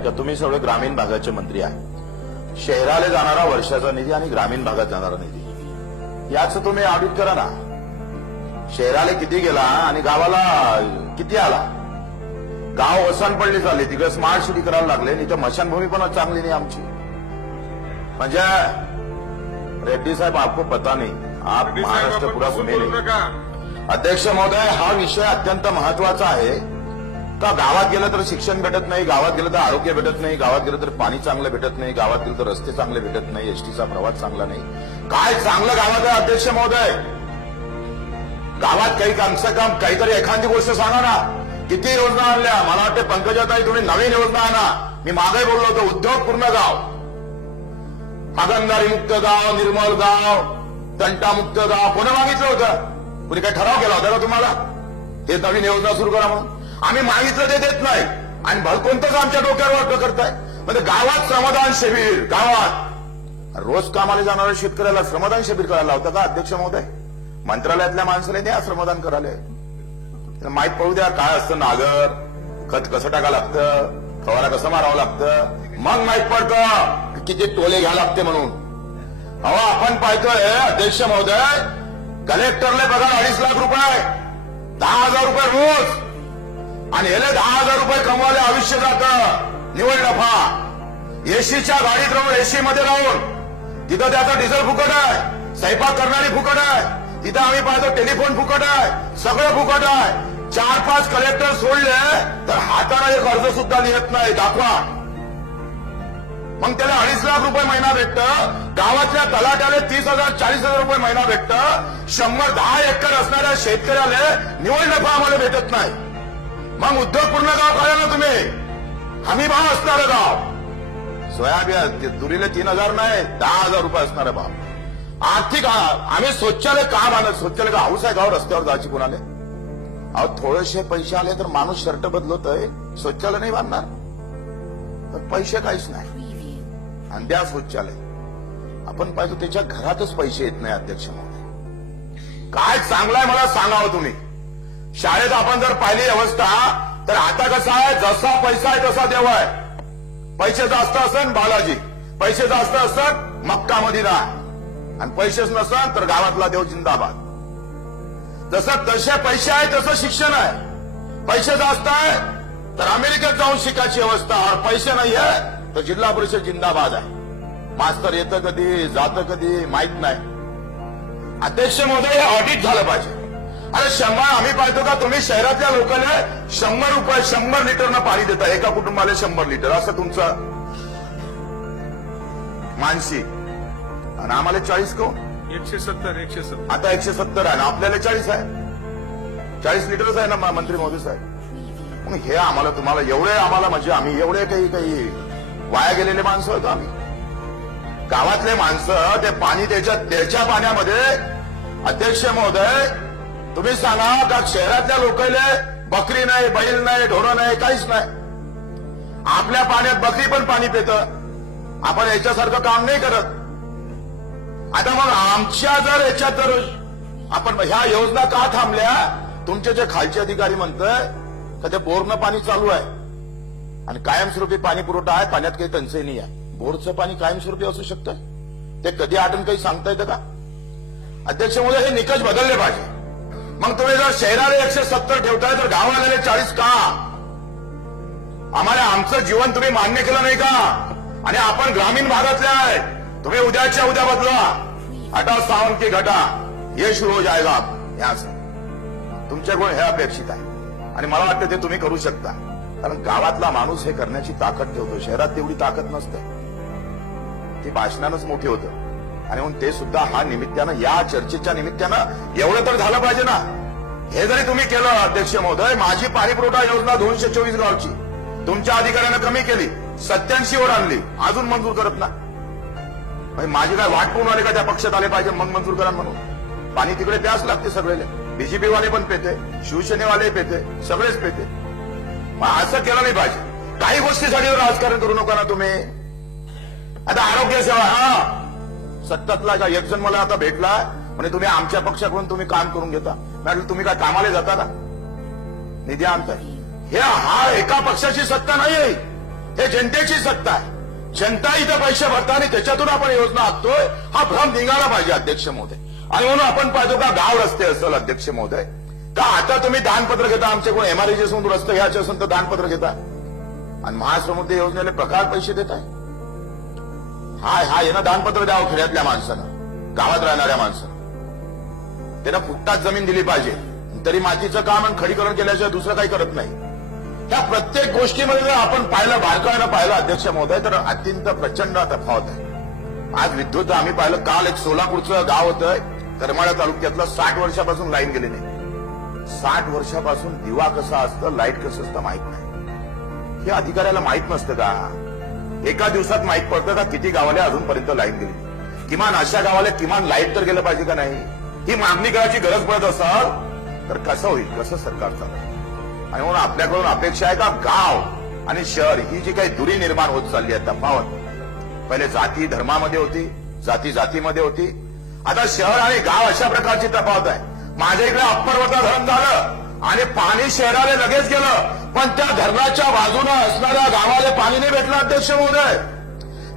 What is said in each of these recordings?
का तुम्ही सगळे ग्रामीण भागाचे मंत्री आहे, शहराला जाणारा वर्षाचा निधी आणि ग्रामीण भागात जाणारा निधी याचं तुम्ही ऑडिट करा ना. शहराला किती गेला आणि गावाला किती आला. गाव वसन पडली चालली, तिकडे स्मार्ट सिटी करायला लागले, इथं मशानभूमी पण चांगली नाही आमची. म्हणजे रेड्डी साहेब आपको पता नहीं, आप महाराष्ट्र पूरा सुने नहीं. अध्यक्ष महोदय, हा विषय अत्यंत महत्वाचा आहे. का गावात गेलं तर शिक्षण भेटत नाही, गावात गेलं तर आरोग्य भेटत नाही, गावात गेलं तर पाणी चांगलं भेटत नाही, गावात गेलं तर रस्ते चांगले भेटत नाही, एसटीचा प्रवास चांगला नाही. काय चांगलं गावात आहे अध्यक्ष महोदय? गावात काही कमसे कम काहीतरी एखादी गोष्ट सांगा ना. किती योजना आणल्या. मला वाटते पंकजाताई तुम्ही नवीन योजना आणा. मी मागे बोललो होतो उद्योग पूर्ण गाव, हागणदारी मुक्त गाव, निर्मल गाव, तंटा मुक्त गाव. कोणी मागितलं होतं? कुणी काही ठराव केला होता का तुम्हाला हे नवीन योजना सुरू करा म्हणून? आम्ही मागितलं ते देत नाही आणि भलकोणतंच आमच्या डोक्यावर वाटलं करताय. म्हणजे गावात श्रमदान शिबिर, गावात रोज कामाला जाणाऱ्या शेतकऱ्याला श्रमदान शिबिर करायला होतं का अध्यक्ष महोदय? मंत्रालयातल्या माणसाला द्या श्रमदान करायला. माहित पडू द्या काय असतं, नागर खत कसं टाकावं लागतं, फवारा कसं मारावं लागतं, मग माहित पडतं किती टोले घ्यावं लागते म्हणून. अहो आपण पाहतोय अध्यक्ष महोदय, कलेक्टरले पगार 2.5 लाख रुपये, 10,000 रुपये रोज, आणि याला 10,000 रुपये कमवायला आयुष्य जातं. निवड नफा. एसीच्या गाडीत राहून, एसी मध्ये राहून, तिथं त्याचा डिझेल फुकट आहे, स्वयंपाक करणारी फुकट आहे, तिथं आम्ही पाहतो टेलिफोन फुकट आहे, सगळं फुकट आहे. 4-5 कलेक्टर सोडले तर हाताने एक अर्ज सुद्धा लिहत नाही, दाखवा. मग त्याला 2.5 लाख रुपये महिना भेटतं. गावातल्या तलाट्याला 30,000 40,000 रुपये महिना भेटतं. 100-10 एकर असणाऱ्या शेतकऱ्याला निवड नफा आम्हाला भेटत नाही. मग उद्योगपूर्ण गाव काय ना तुम्ही? हमी भाव असणारं गाव. सोयाबीन तुरीला 3,000 नाही, 10,000 रुपये असणारा भाव. आर्थिक आम्ही शौचालय का बांधत? शौचालय का हाऊस आहे गाव रस्त्यावर जायची कोणाले? अहो थोडेसे पैसे आले तर माणूस शर्ट बदलतोय, शौचालय नाही बांधणार. तर पैसे काहीच नाही आणि द्या शौचालय. आपण पाहिजे त्याच्या घरातच पैसे येत नाही अध्यक्ष महोदय. काय चांगलाय मला सांगावं तुम्ही. शाळेत आपण जर पाहिली व्यवस्था तर आता कसं आहे, जसा पैसा आहे तसा देव आहे. पैसे जास्त असन बालाजी, पैसे जास्त असत मक्का मदिना, आणि पैसेच नसन तर गावातला देव जिंदाबाद. जसं तसे पैसे आहे तसं शिक्षण आहे. पैसे जास्त आहे तर अमेरिकेत जाऊन शिकायची अवस्था, और पैसे नाही आहे तर जिल्हा परिषद जिंदाबाद आहे. मास्तर येतं कधी जातं कधी माहित नाही. अध्यक्ष महोदय, हे ऑडिट झालं पाहिजे. अरे 100 आम्ही पाहतो का तुम्ही शहरातल्या लोकांना 100 रुपये 100 लिटरनं पाणी देता, एका कुटुंबाला 100 लिटर असं तुमचं मानसी, आणि आम्हाला 40 को 170. आता 170 आहे ना, आपल्याला 40 आहे. 40 लिटरच आहे ना मंत्री महोदय साहेब. मग हे आम्हाला तुम्हाला एवढे आम्हाला म्हणजे आम्ही एवढे काही वाया गेलेले माणसं होतो आम्ही. गावातले माणसं ते पाणी त्याच्या पाण्यामध्ये. अध्यक्ष महोदय तुम्ही सांगा का शहरातल्या लोकांना बकरी नाही, बैल नाही, ढोरं नाही, काहीच नाही. आपल्या पाण्यात बकरी पण पाणी पितं. आपण याच्यासारखं काम नाही करत. आता मग आमच्या जर याच्यात जर आपण ह्या योजना का थांबल्या? तुमचे जे खालचे अधिकारी म्हणतंय का ते बोरनं पाणी चालू आहे आणि कायमस्वरूपी पाणी पुरवठा आहे, पाण्यात काही टंचाई नाही आहे. बोरचं पाणी कायमस्वरूपी असू शकतं, ते कधी आटून काही सांगता येतं का? अध्यक्ष महोदय, हे निकष बदलले पाहिजे. मग तुम्ही जर शहराला 170 ठेवताय तर गावाला 40 का? आम्हाला आमचं जीवन तुम्ही मान्य केलं नाही का? आणि आपण ग्रामीण भागातले आहे. तुम्ही उद्याच्या उद्या बदला. हटाओ सावन की घटा, ये शुरू हो जाएगा. तुमच्याकडून हे अपेक्षित आहे आणि मला वाटतं ते तुम्ही करू शकता. कारण गावातला माणूस हे करण्याची ताकद ठेवतो. शहरात तेवढी ताकद नसते, ती भाषणानंच मोठी होतं. आणि म्हणून ते सुद्धा हा निमित्तानं, या चर्चेच्या निमित्तानं एवढं तर झालं पाहिजे ना. हे जरी तुम्ही केलं अध्यक्ष महोदय, माझी पाणी पुरवठा योजना 224 गावची तुमच्या अधिकाऱ्यानं कमी केली, 87 वर आणली, अजून मंजूर करत ना. माझी काय वाट पाहून आले का त्या पक्षात आले पाहिजे मग मंजूर करा म्हणून? पाणी तिकडे प्यास लागते सगळेले. बीजेपी वाले पण पेते, शिवसेनेवाले पेते, सगळेच पेते. मग असं केलं नाही पाहिजे. काही गोष्टीसाठी राजकारण करू नका ना तुम्ही. आता आरोग्य सेवा, हा सत्तातला का एक जण मला आता भेटला म्हणजे तुम्ही आमच्या पक्षाकडून तुम्ही काम करून घेता. म्हटलं तुम्ही काय कामाला जाता का? निधी आणताय. हे हा एका पक्षाची सत्ता नाही आहे. हे जनतेची सत्ता आहे. जनता इथं पैसे भरता आणि त्याच्यातून आपण योजना आखतोय, हा भ्रम निघाला पाहिजे अध्यक्ष महोदय. आणि म्हणून आपण पाहतो का गाव रस्ते असेल अध्यक्ष महोदय, का आता तुम्ही दानपत्र घेता, आमचे कोण एमआरआयचे समोर रस्ते घ्यायचे असेल तर दानपत्र घेता आणि महासमुद्र योजनेला प्रकार पैसे देताय. हा यांना दानपत्र द्यावं खेड्यातल्या माणसानं, गावात राहणाऱ्या माणसानं. त्यांना फुटतात जमीन दिली पाहिजे, तरी मातीचं काम आणि खडीकरण केल्याशिवाय दुसरं काही करत नाही. त्या प्रत्येक गोष्टीमध्ये जर आपण पाहिलं, बारकाईनं पाहिलं अध्यक्ष महोदय, तर अत्यंत प्रचंड तफावत आहे. आज विद्युत आम्ही पाहिलं, काल एक सोलापूरचं गाव होतं करमाळा तालुक्यातलं, 60 वर्षापासून लाईन गेली नाही. 60 वर्षापासून दिवा कसा असतं, लाईट कसं असतं माहित नाही. हे अधिकाऱ्याला माहित नसतं का? एका दिवसात माहित पडतं का किती गावाला अजूनपर्यंत लाईन गेली? किमान अशा गावाला किमान लाईट तर गेलं पाहिजे का नाही? ही मागणी करायची गरज पडत असेल तर कसं होईल, कसं सरकार चालेल? आणि म्हणून आपल्याकडून अपेक्षा आहे का गाव आणि शहर ही जी काही दुरी निर्माण होत चालली आहे, तफावत पहिले जाती धर्मामध्ये होती, जाती जातीमध्ये होती, आता शहर आणि गाव अशा प्रकारची तफावत आहे. माझ्या इकडे अप्परवटा धरण झालं आणि पाणी शहराला लगेच गेलं, पण त्या धरणाच्या बाजूने असणाऱ्या गावाला पाणी नाही भेटलं अध्यक्ष महोदय.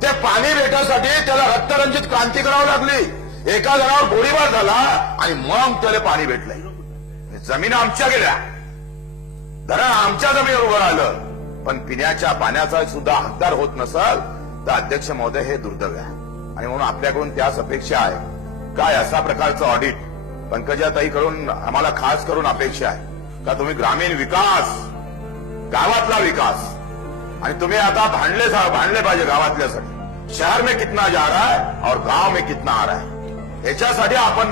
ते पाणी भेटण्यासाठी त्याला रक्तरंजित क्रांती करावी लागली. एका जणावर गोळीबार झाला आणि मग त्याला पाणी भेटलंय. जमीन आमच्या गेल्या, धरण आमच्या जमिनीवर उभं राहिलं, पण पिण्याच्या पाण्याचा सुद्धा हकदार होत नसल तर अध्यक्ष महोदय हे दुर्दैव आहे. आणि म्हणून आपल्याकडून त्याच अपेक्षा आहे. काय असा प्रकारचं ऑडिट पंकजाताईकडून आम्हाला खास करून अपेक्षा आहे का तुम्ही ग्रामीण विकास, गावातला विकास, आणि तुम्ही आता भांडले पाहिजे गावातल्यासाठी. शहर में कितना जा रहा है और गांव में कितना आ रहा है, याच्यासाठी आपण